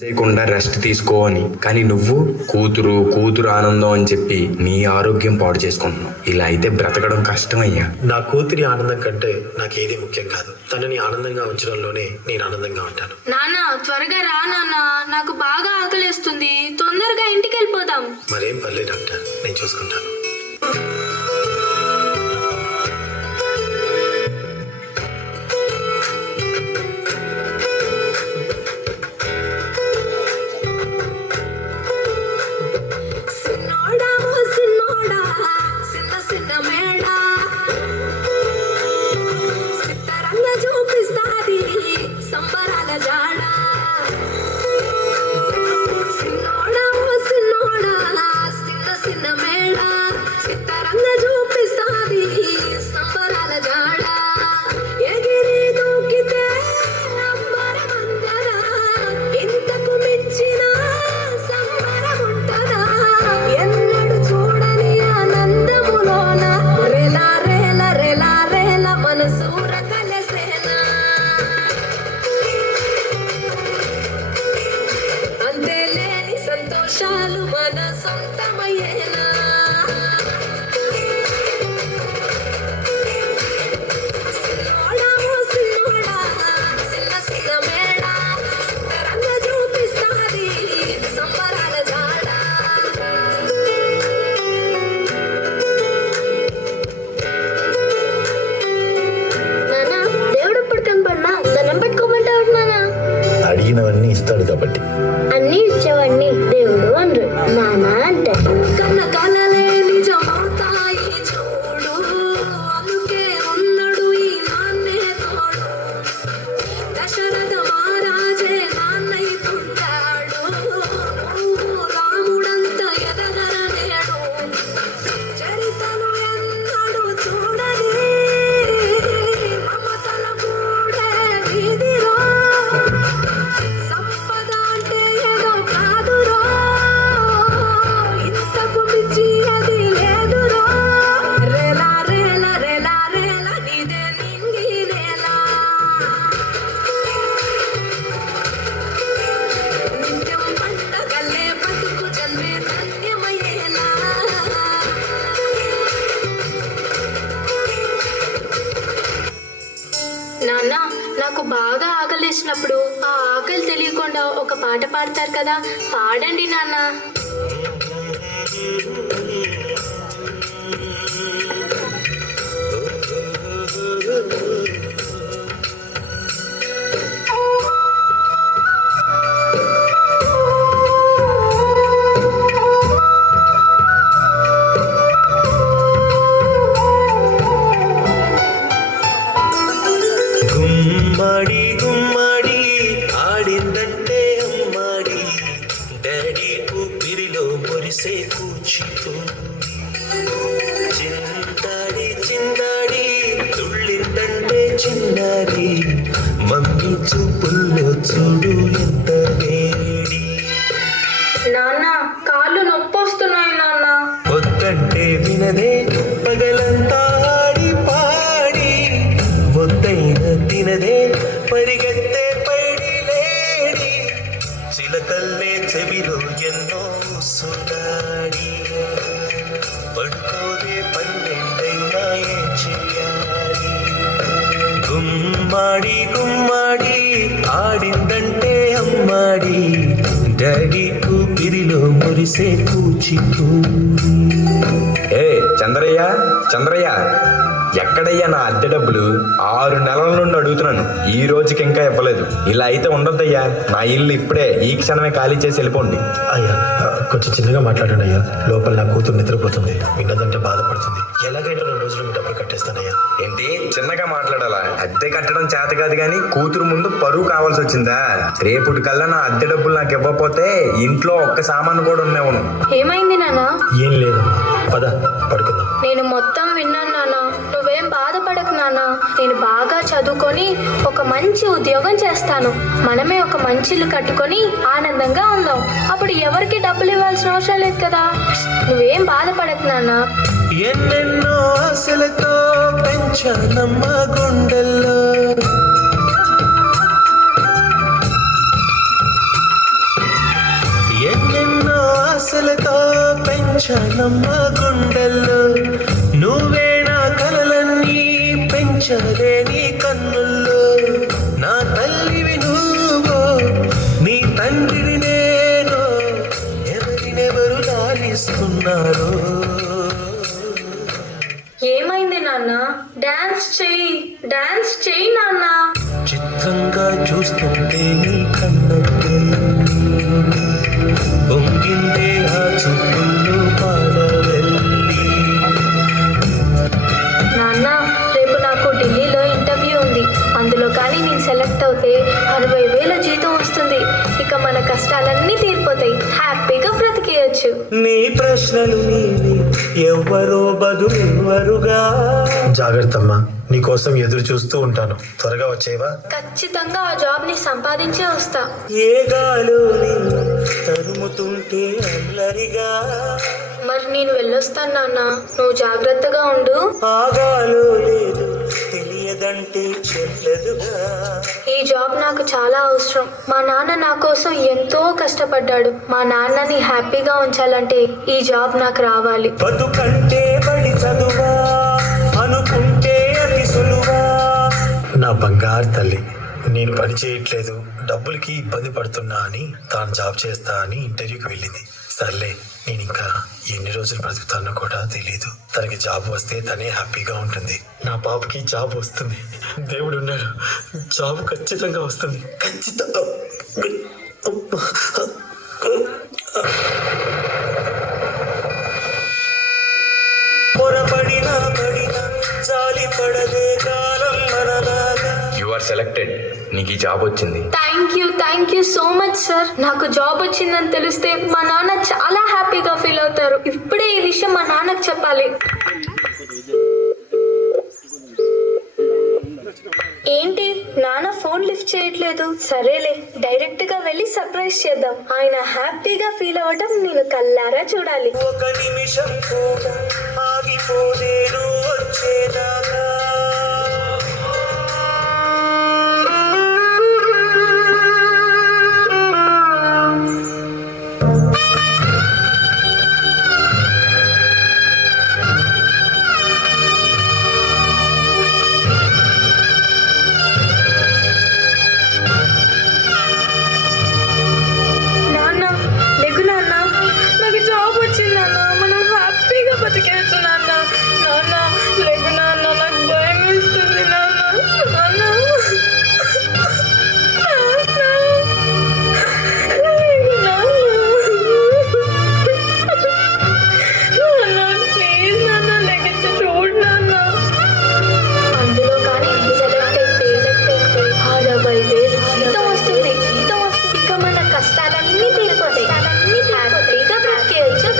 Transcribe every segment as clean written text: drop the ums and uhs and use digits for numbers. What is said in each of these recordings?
చేయకుండా రెస్ట్ తీసుకో అని. కానీ నువ్వు కూతురు కూతురు ఆనందం అని చెప్పి నీ ఆరోగ్యం పాడు చేసుకుంటున్నావు. ఇలా అయితే బ్రతకడం కష్టమయ్యా. నా కూతురి ఆనందం కంటే నాకు ఏది ముఖ్యం కాదు. తనని ఆనందంగా ఉంచడంలోనే నేను ఆనందంగా ఉంటాను. నాన్న త్వరగా రా నాన్న, నాకు బాగా ఆకలిస్తుంది. తొందరగా ఇంటికి వెళ్ళిపోదాం. మరేం పర్లేదు డాక్టర్, నేను చూసుకుంటాను. అడిగినవన్నీ ఇస్తాడు కాబట్టి అన్ని ఇచ్చేవాడిని దేవుడు అనరు. నాన్న అంటే కన్న కలలే నిజమవుతాయి చూడు, అందుకే ఉన్నాడు ఈ నాన్నే తోడు. దశరథ మహారాజే నాన్నై పుట్టాడు, నువ్వు రాముడంత ఎదగరనేడు. చరితను ఎన్నడు చూడని మమతల కూడే వీధిలో నాన్న, నాకు బాగా ఆకలిసినప్పుడు ఆ ఆకలి తెలియకుండా ఒక పాట పాడతారు కదా, పాడండి నాన్న. గుమ్మడి గుమ్మడి ఆడిందంటే అమ్మాడి, డాడీ ఊపిరిలో మురిసే కూచిపూడి. చిందాడి చిందాడి తుళ్ళిందంటే చిన్నారి, మమ్మీ చూపుల్లో చూడు ఎంత వేడి. నాన్న కాళ్ళు నొప్పి వస్తున్నాయి నాన్న. వద్దంటే వినదే పగలంతా ఆడి పాడి, వద్దైన తినదే పరిగెత్తే పైడి లేడి. చిలకల్లే చెవిలో ఎన్నో సుడాడి, పడుకోదే పన్నెండైనా ఏం చెయ్యాలి. గుమ్మాడి గుమ్మాడి ఆడిందంటే అమ్మాడి, డాడీ ఊపిరిలో మురిసే కూచిపూడి. ఏ చంద్రయ్య, చంద్రయ్య, ఎక్కడయ్యా నా అద్దె డబ్బులు? 6 నెలల నుండి అడుగుతున్నాను, ఈ రోజుకి ఇంకా ఇవ్వలేదు. ఇలా అయితే ఉండొద్దయ్యా. నా ఇల్లు ఇప్పుడే ఈ క్షణమే ఖాళీ చేసి వెళ్ళిపోండి. అయ్యా కొంచెం చిన్నగా మాట్లాడండి అయ్యా. లోపల నా కూతురు నిద్రపోతుంది, విన్నదంటే బాధపడుతుంది. ఎలాగైనా 2 రోజులు మీ డబ్బులు కట్టేస్తానయ్యా. ఏంటి చిన్నగా మాట్లాడాలా? అద్దె కట్టడం చేత కాదు కానీ కూతురు ముందు పరువు కావాల్సి వచ్చిందా? రేపుటి కల్లా నా అద్దె డబ్బులు నాకు ఇవ్వకపోతే ఇంట్లో ఒక్క సామాను కూడా ఉండేవను. ఏమైంది నాన్న? ఏం లేదమ్మా, పద పడుకుందాం. నేను మొత్తం విన్నాను నాన్న, నువ్వేం బాధపడకు నాన్న. నేను బాగా చదువుకొని ఒక మంచి ఉద్యోగం చేస్తాను. మనమే ఒక మంచి ఇల్లు కట్టుకొని ఆనందంగా ఉందాం. అప్పుడు ఎవరికి డబ్బులు ఇవ్వాల్సిన అవసరం లేదు కదా. నువ్వేం బాధపడకు నాన్న. ఎన్నెన్నో ఆశలతో పెంచానమ్మ గుండెల్లో, దాచానమ్మ గుండెల్లో నువ్వే నా కలలన్నీ పెంచలే నీ కన్నుల్లో నా తల్లివి నువ్వు నీ తండ్రిని నేను ఎవరినెవరు లాలిస్తున్నారు. ఏమైంది నాన్న? డాన్స్ చెయ్యి నాన్న. చిత్రంగా చూస్తుంటే నీ కన్నట్టు పొంగిందే ఆ చూపుల్లో పాలవెల్లి. నాన్న, రేపు నాకు ఢిల్లీలో ఇంటర్వ్యూ ఉంది. అందులో కానీ నేను సెలెక్ట్ అవుతే 60,000 జీతం వస్తుంది. ఇక మన కష్టాలన్నీ తీరిపోతాయి. హ్యాపీగా బ్రతికేయచ్చు. నీ ప్రశ్నలు నీవి ఎవ్వరో బదులెవ్వరుగా. జాగ్రత్త అమ్మా, నీకోసం ఎదురు చూస్తూ ఉంటాను. త్వరగా వచ్చేవా? ఖచ్చితంగా ఆ జాబ్ ని సంపాదించే వస్తా. ఏ గాలో నిన్ను తరుముతుంటే అల్లరిగా. మరి నేను వెళ్ళొస్తాను నాన్న, నువ్వు జాగ్రత్తగా ఉండు. ఆగాలో లేదు తెలియదంటే చెల్లదుగా. ఈ జాబ్ నాకు చాలా అవసరం. మా నాన్న నా కోసం ఎంతో కష్టపడ్డాడు. మా నాన్నని హ్యాపీగా ఉంచాలంటే ఈ జాబ్ నాకు రావాలి. బతుకంటే బడి చదువా అనుకుంటే అతి సులువా. నా బంగారు తల్లి, నేను పని చేయట్లేదు, డబ్బులకి ఇబ్బంది పడుతున్నా అని తాను జాబ్ చేస్తా అని ఇంటర్వ్యూకి వెళ్ళింది. సర్లే, నేను ఇంకా ఎన్ని రోజులు బ్రతుకుతానో కూడా తెలీదు. తనకి జాబ్ వస్తే తనే హ్యాపీగా ఉంటుంది. నా పాపకి జాబ్ వస్తుంది. దేవుడు ఉన్నాడు, జాబ్ ఖచ్చితంగా వస్తుంది. ఖచ్చితంగా. పొరపడినా పడినా జాలి పడదే కాలం మనలాగా. You are selected. నీకు ఈ జాబ్ వచ్చింది. Thank you so much sir. నాకు జాబ్ వచ్చిందని తెలిస్తే మా నాన్న చాలా హ్యాపీగా ఫీల్ అవుతారు. ఇప్పుడే ఈ విషయం మా నాన్నకు చెప్పాలి. ఏంటి నాన్న ఫోన్ లిఫ్ట్ చేయట్లేదు? సరేలే, డైరెక్ట్ గా వెళ్ళి సర్ప్రైజ్ చేద్దాం. ఆయన హ్యాపీగా ఫీల్ అవ్వడం నేను కల్లారా చూడాలి. ఒక నిమిషం కూడా ఆగిపోలేను వచ్చేదాకా. నాన్న లెగు నాన్న, నాకు జాబ్ వచ్చింది నాన్న. మనం హ్యాపీగా బతికేయచ్చు నాన్న. నాన్న లెగు నాన్న, నాకు భయం వేస్తుంది నాన్న. నాన్న లెగు నాన్న. నాన్న ప్లీజ్ నాన్న, లెగిచ్చి చూడు నాన్న. అందులో కానీ సెలెక్ట్ అయితే 60,000 జీతం వస్తుంది. ఇక మన కష్టాలన్నీ తీరిపోతాయి. హ్యాపీగా బ్రతికేయచ్చు.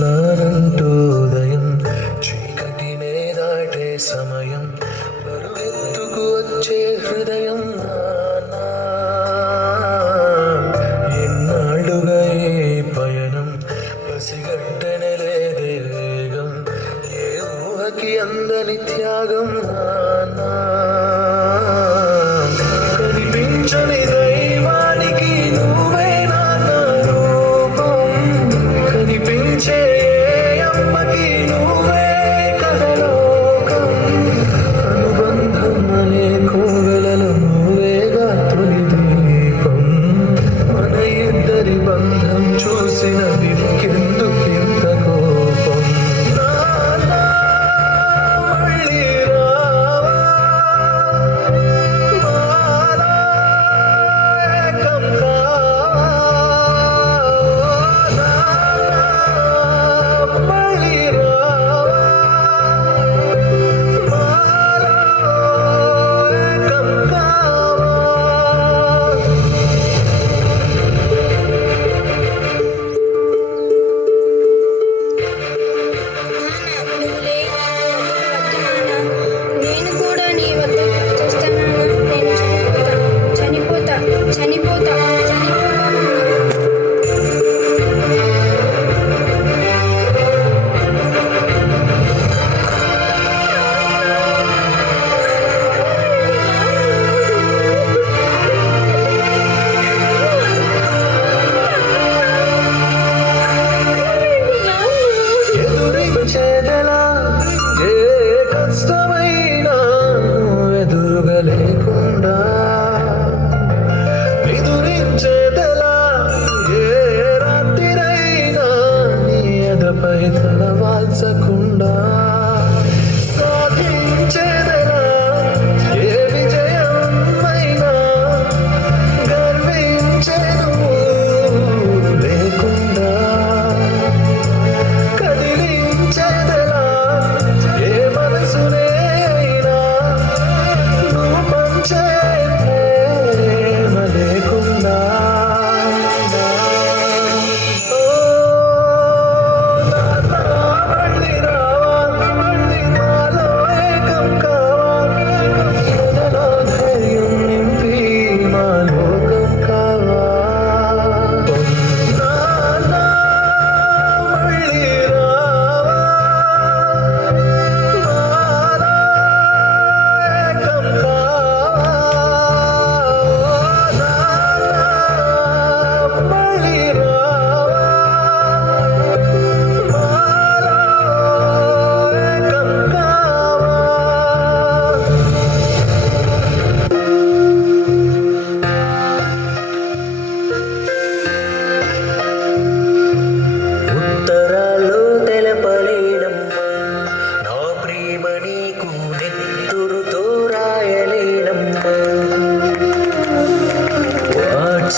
నారంటూ ఉదయం చీకటినే దాటే సమయం పరుగెత్తుకు వచ్చే హృదయం నానా. ఎన్నాళ్ళుగా ఏ పయనం పసిగట్టనే లేదే వేగం. ఏ ఊహకి అందని త్యాగం నానా. కనిపించని దైవానికి నువ్వే నాన్న రూపం. కనిపించే అమ్మకి నువ్వే కథలోకం. అనుబంధం అనే కోవెలలో నువ్వేగా తొలి దీపం. మన ఇద్దరి బంధం చూసిన దిక్కెందుకింత కోపం. నాన్నా, మళ్ళీ రావా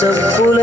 చెప్పుల